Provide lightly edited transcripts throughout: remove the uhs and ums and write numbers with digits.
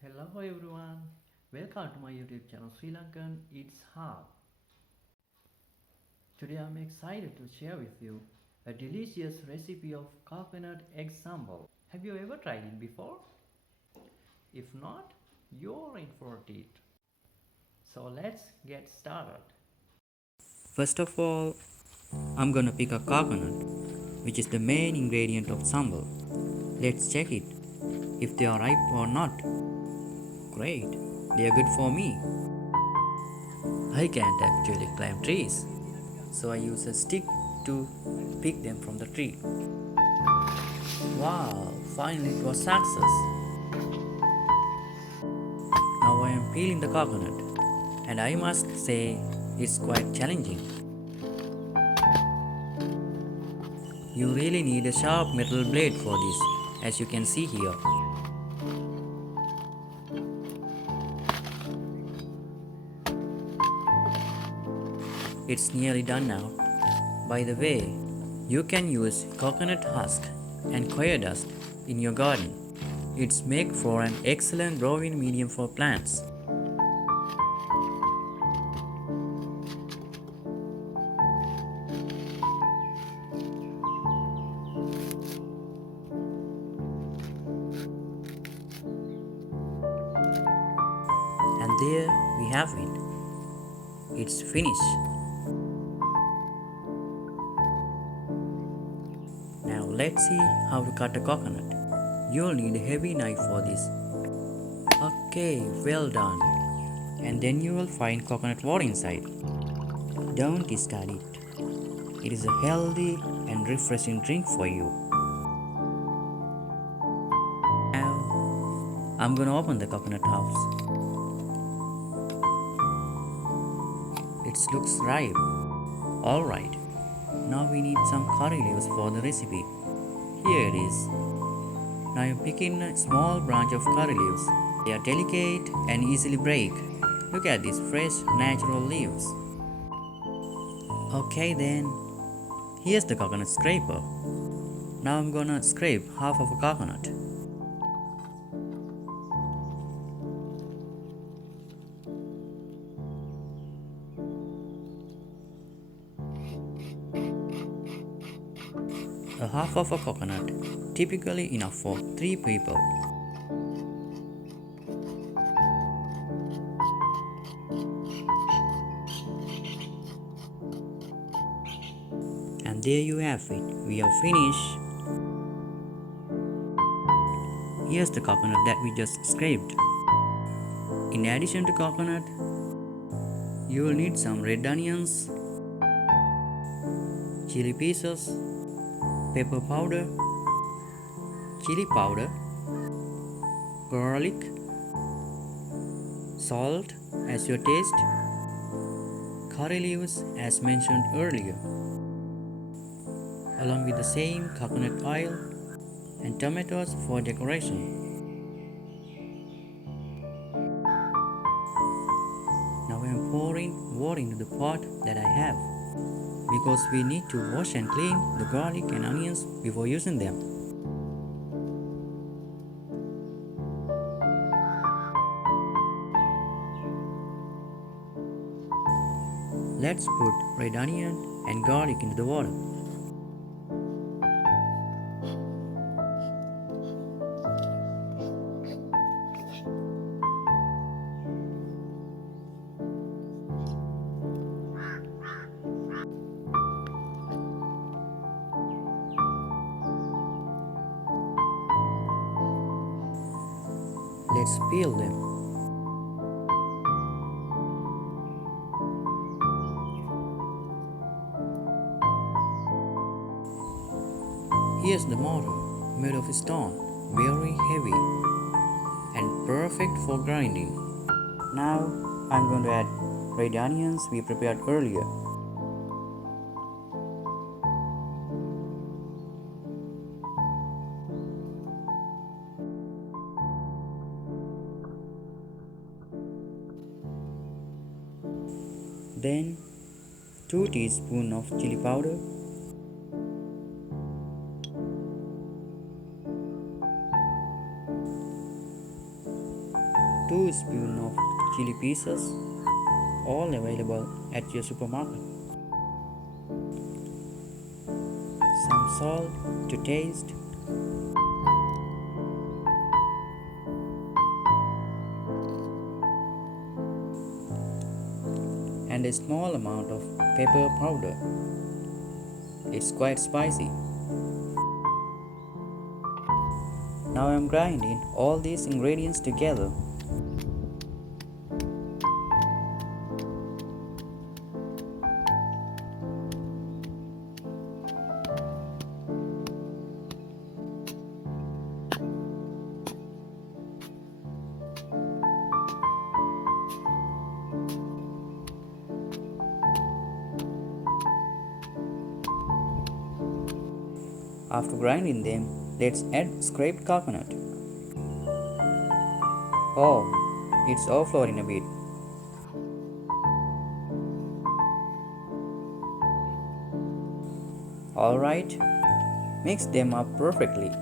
Hello everyone, welcome to my YouTube channel Sri Lankan Eats Hub. Today I'm excited to share with you a delicious recipe of coconut egg sambal. Have you ever tried it before? If not, you're in for a treat. So let's get started. First of all, I'm gonna pick a coconut, which is the main ingredient of sambal. Let's check it, if they are ripe or not. Great, they are good for me. I can't actually climb trees, so I use a stick to pick them from the tree. Wow, finally it was success. Now I am peeling the coconut, and I must say it's quite challenging. You really need a sharp metal blade for this, as you can see here. It's nearly done now. By the way, you can use coconut husk and coir dust in your garden. It's make for an excellent growing medium for plants. And there we have it. It's finished. Now let's see how to cut a coconut. You'll need a heavy knife for this. Okay, well done. And then you will find coconut water inside. Don't discard it. It is a healthy and refreshing drink for you. Now, I'm gonna open the coconut house. It looks ripe. Alright, now we need some curry leaves for the recipe. Here it is. Now I'm picking a small branch of curry leaves. They are delicate and easily break. Look at these fresh, natural leaves. Okay then, here's the coconut scraper. Now I'm gonna scrape half of a coconut. A half of a coconut, typically enough for 3 people. And there you have it, we are finished. Here's the coconut that we just scraped. In addition to coconut, you will need some red onions, chili pieces, pepper powder, chili powder, garlic, salt as your taste, curry leaves as mentioned earlier, along with the same coconut oil and tomatoes for decoration. Now I am pouring water into the pot that I have, because we need to wash and clean the garlic and onions before using them. Let's put red onion and garlic into the water. Let's peel them. Here's the mortar, made of stone, very heavy and perfect for grinding. Now I'm going to add red onions we prepared earlier. Then 2 teaspoons of chili powder, 2 spoons of chili pieces, all available at your supermarket. Some salt to taste. And a small amount of pepper powder. It's quite spicy. Now I'm grinding all these ingredients together. After grinding them, let's add scraped coconut. Oh, it's overflowing a bit. Alright, mix them up perfectly.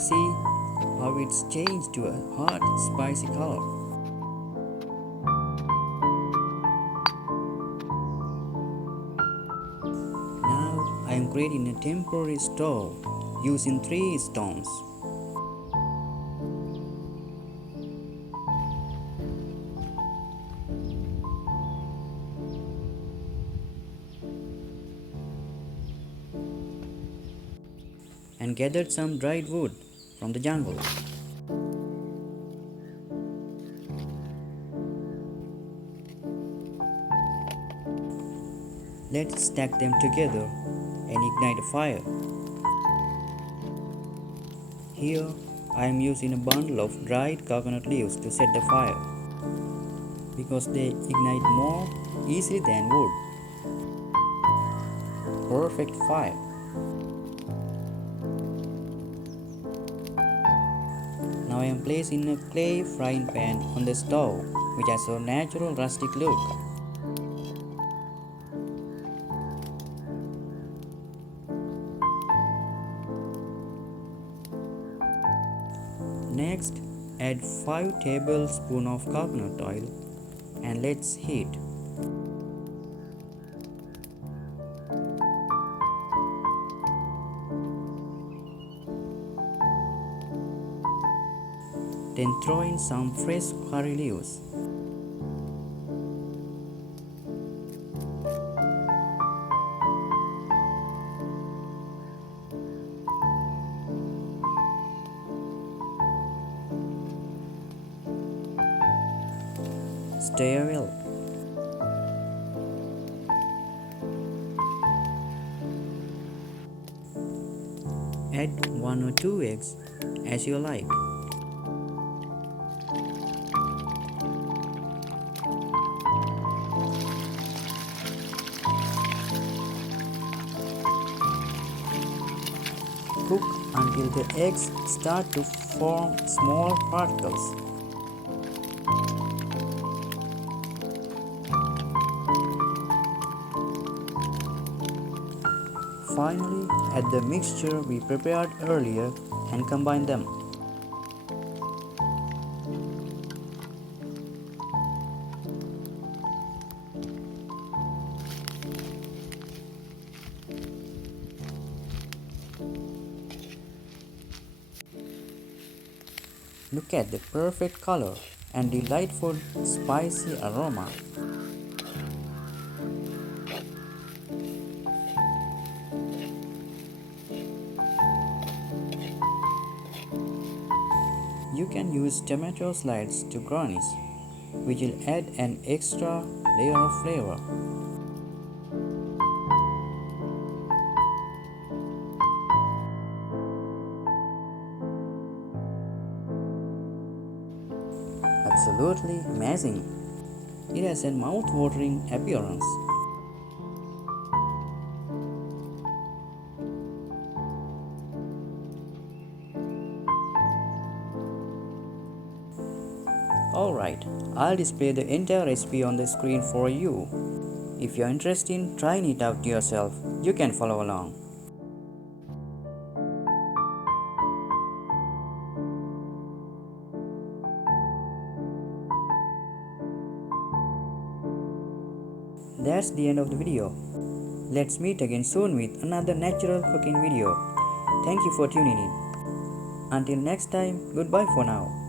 See how it's changed to a hot, spicy color. Now I am creating a temporary stove using 3 stones. And gathered some dried wood from the jungle. Let's stack them together and ignite a fire. Here I am using a bundle of dried coconut leaves to set the fire because they ignite more easily than wood. Perfect fire. Now I am placing a clay frying pan on the stove which has a natural rustic look. Next, add 5 tablespoons of coconut oil and let's heat. Then throw in some fresh curry leaves. Stir well. Add 1 or 2 eggs as you like. Cook until the eggs start to form small particles. Finally, add the mixture we prepared earlier and combine them. Look at the perfect color and delightful spicy aroma. You can use tomato slices to garnish, which will add an extra layer of flavor. Absolutely amazing. It has a mouth-watering appearance. Alright, I'll display the entire recipe on the screen for you. If you're interested in trying it out yourself, you can follow along. That's the end of the video. Let's meet again soon with another natural cooking video. Thank you for tuning in. Until next time, goodbye for now.